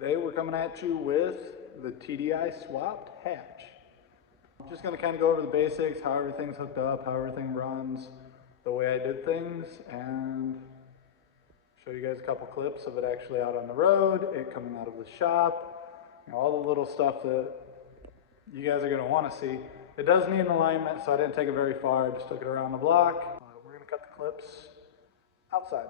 Today we're coming at you with the TDI swapped hatch. I'm just going to kind of go over the basics, how everything's hooked up, how everything runs, the way I did things, and show you guys a couple clips of it actually out on the road, it coming out of the shop, you know, all the little stuff that you guys are going to want to see. It does need an alignment, so I didn't take it very far, I just took it around the block. We're going to cut the clips outside.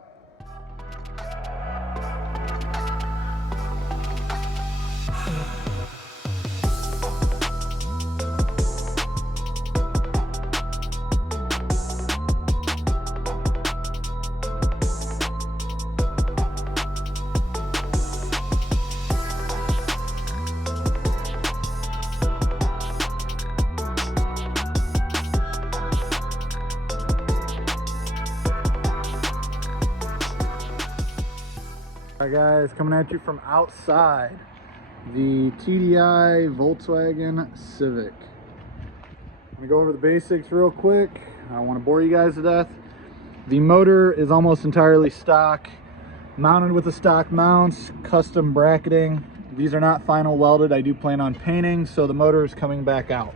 Alright guys, coming at you from outside, the TDI Volkswagen Civic. I'm going to go over the basics real quick. I don't want to bore you guys to death. The motor is almost entirely stock, mounted with the stock mounts, custom bracketing. These are not final welded. I do plan on painting, so the motor is coming back out.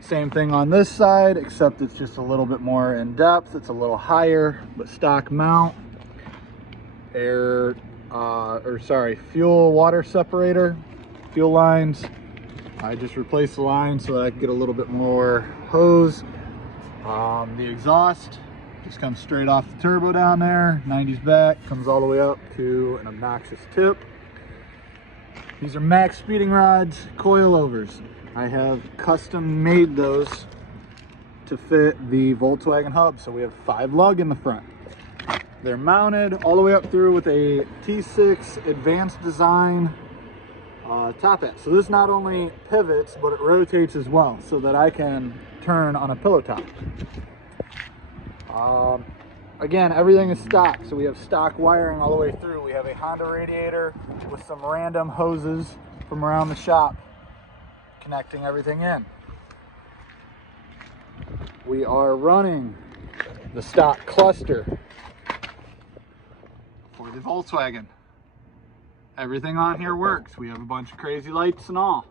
Same thing on this side, except it's just a little bit more in depth. It's a little higher, but stock mount. Fuel water separator, fuel lines. I just replaced the line so that I can get a little bit more hose. The exhaust just comes straight off the turbo down there, 90s back, comes all the way up to an obnoxious tip. These are max speeding rods, coilovers. I have custom made those to fit the Volkswagen hub, so we have 5 lug in the front. They're mounted all the way up through with a T6 advanced design top hat. So this not only pivots, but it rotates as well so that I can turn on a pillow top. Again, everything is stock. So we have stock wiring all the way through. We have a Honda radiator with some random hoses from around the shop connecting everything in. We are running the stock cluster for the Volkswagen. Everything on here works. We have a bunch of crazy lights and all.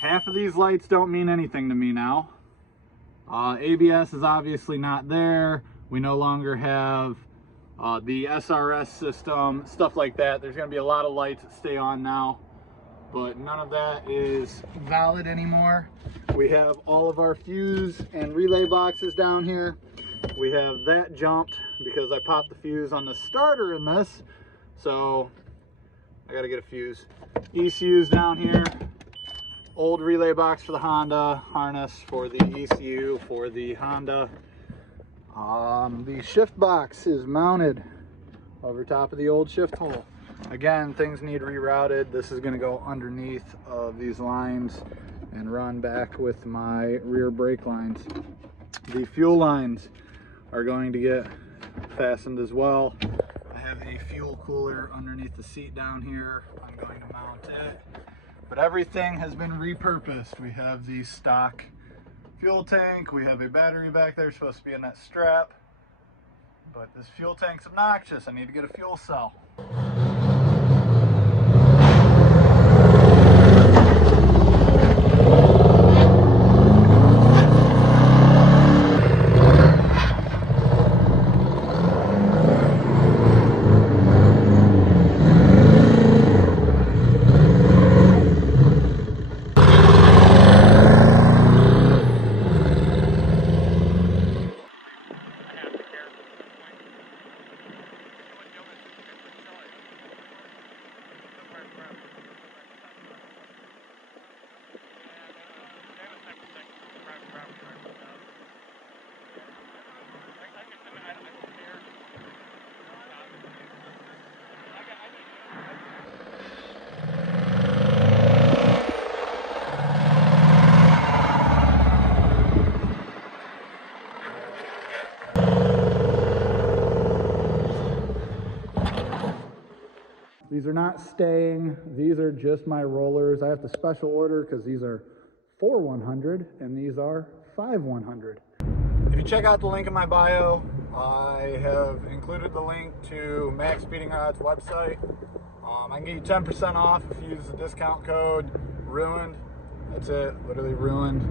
Half of these lights don't mean anything to me now. ABS is obviously not there. We no longer have the SRS system, stuff like that. There's going to be a lot of lights that stay on now, but none of that is valid anymore. We have all of our fuse and relay boxes down here. We have that jumped because I popped the fuse on the starter in this, so I gotta get a fuse. ECU's down here, old relay box for the Honda, harness for the ECU for the Honda. The shift box is mounted over top of the old shift hole. Again, things need rerouted. This is gonna go underneath of these lines and run back with my rear brake lines. The fuel lines are going to get fastened as well. I have a fuel cooler underneath the seat down here. I'm going to mount it. But everything has been repurposed. We have the stock fuel tank. We have a battery back there supposed to be in that strap. But this fuel tank's obnoxious. I need to get a fuel cell. These are not staying. These are just my rollers. I have to special order because these are 4 100 and these are 5 100. If you check out the link in my bio, I have included the link to Max Speeding Rod's website. I can get you 10% off if you use the discount code RUINED. That's it, literally RUINED.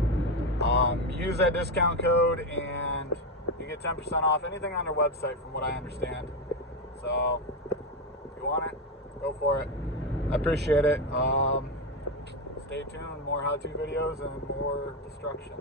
Use that discount code and you get 10% off anything on their website, from what I understand. So if you want it, go for it. I appreciate it. Stay tuned, more how-to videos and more destruction.